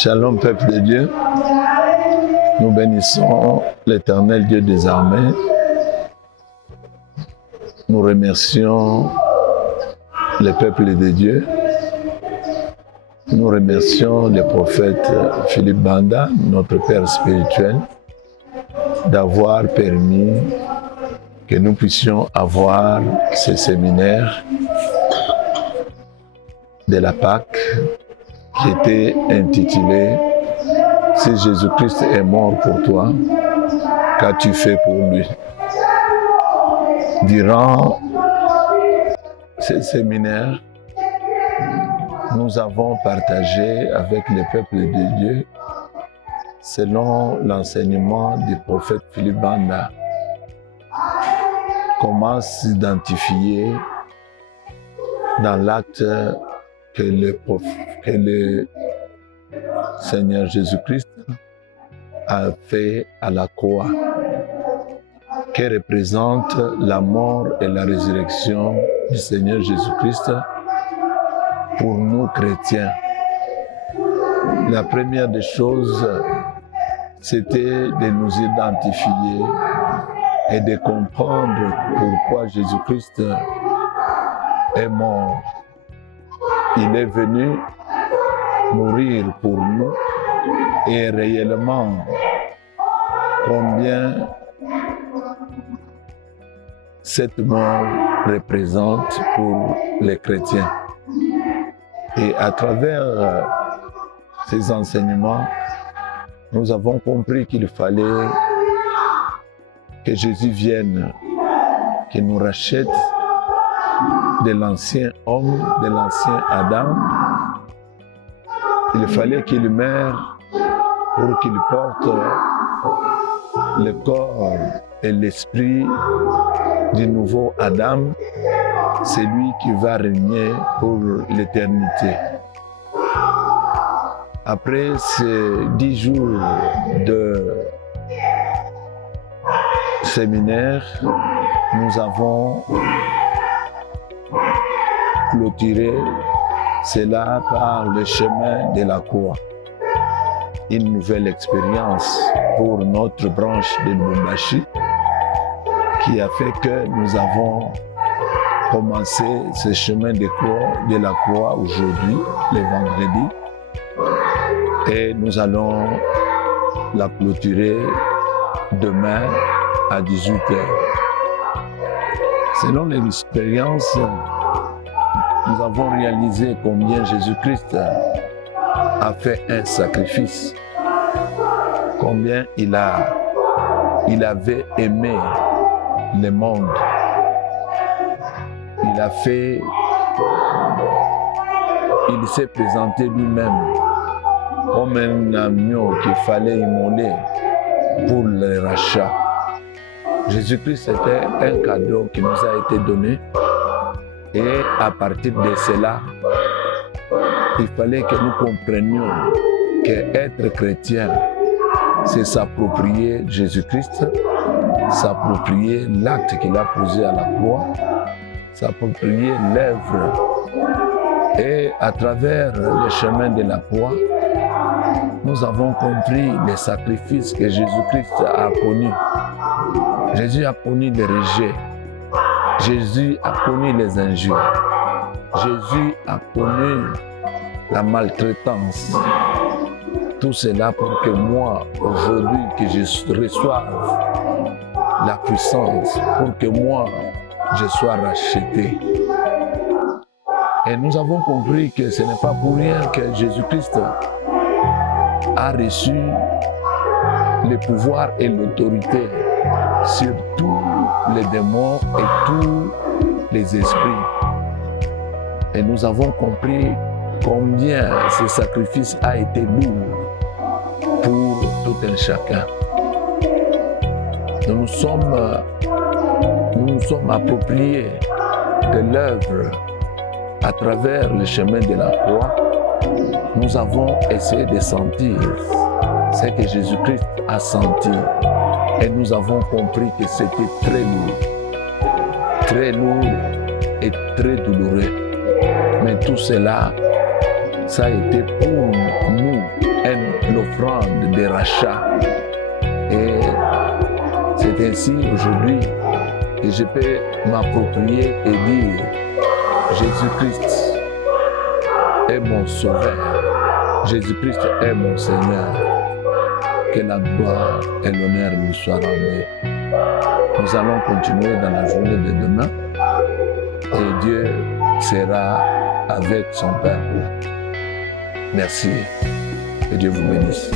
Shalom, peuple de Dieu. Nous bénissons l'Éternel Dieu des armées. Nous remercions le peuple de Dieu. Nous remercions le prophète Philippe Banda, notre père spirituel, d'avoir permis que nous puissions avoir ce séminaire de la Pâque qui était intitulé « Si Jésus-Christ est mort pour toi, qu'as-tu fait pour lui ?» Durant ce séminaire, nous avons partagé avec le peuple de Dieu, selon l'enseignement du prophète Philippe Banda, comment s'identifier dans l'acte que le Seigneur Jésus-Christ a fait à la croix, qui représente la mort et la résurrection du Seigneur Jésus-Christ pour nous chrétiens. La première des choses, c'était de nous identifier et de comprendre pourquoi Jésus-Christ est mort. Il est venu mourir pour nous et réellement combien cette mort représente pour les chrétiens. Et à travers ces enseignements, nous avons compris qu'il fallait que Jésus vienne, qu'il nous rachète de l'ancien homme, de l'ancien Adam. Il fallait qu'il meure pour qu'il porte le corps et l'esprit du nouveau Adam. C'est lui qui va régner pour l'éternité. Après ces 10 jours de séminaire, nous avons clôturé cela par le chemin de la croix. Une nouvelle expérience pour notre branche de Lubumbashi qui a fait que nous avons commencé ce chemin de la croix aujourd'hui, le vendredi, et nous allons la clôturer demain à 18h. Selon l'expérience, nous avons réalisé combien Jésus-Christ a fait un sacrifice, combien il avait aimé le monde. Il s'est présenté lui-même comme un agneau qu'il fallait immoler pour le rachat. Jésus-Christ était un cadeau qui nous a été donné. Et à partir de cela, il fallait que nous comprenions qu'être chrétien, c'est s'approprier Jésus-Christ, s'approprier l'acte qu'il a posé à la croix, s'approprier l'œuvre. Et à travers le chemin de la croix, nous avons compris les sacrifices que Jésus-Christ a connus. Jésus a connu les rejets. Jésus a connu les injures. Jésus a connu la maltraitance. Tout cela pour que moi, aujourd'hui, que je reçoive la puissance, pour que moi, je sois racheté. Et nous avons compris que ce n'est pas pour rien que Jésus-Christ a reçu le pouvoir et l'autorité sur tous les démons et tous les esprits. Et nous avons compris combien ce sacrifice a été lourd pour tout un chacun. Nous nous sommes appropriés de l'œuvre à travers le chemin de la croix. Nous avons essayé de sentir ce que Jésus-Christ a senti. Et nous avons compris que c'était très lourd et très douloureux. Mais tout cela, ça a été pour nous un l'offrande des rachats. Et c'est ainsi aujourd'hui que je peux m'approprier et dire Jésus-Christ est mon sauveur, Jésus-Christ est mon Seigneur. Que la gloire et l'honneur lui soient rendus. Nous allons continuer dans la journée de demain et Dieu sera avec son peuple. Merci. Que Dieu vous bénisse.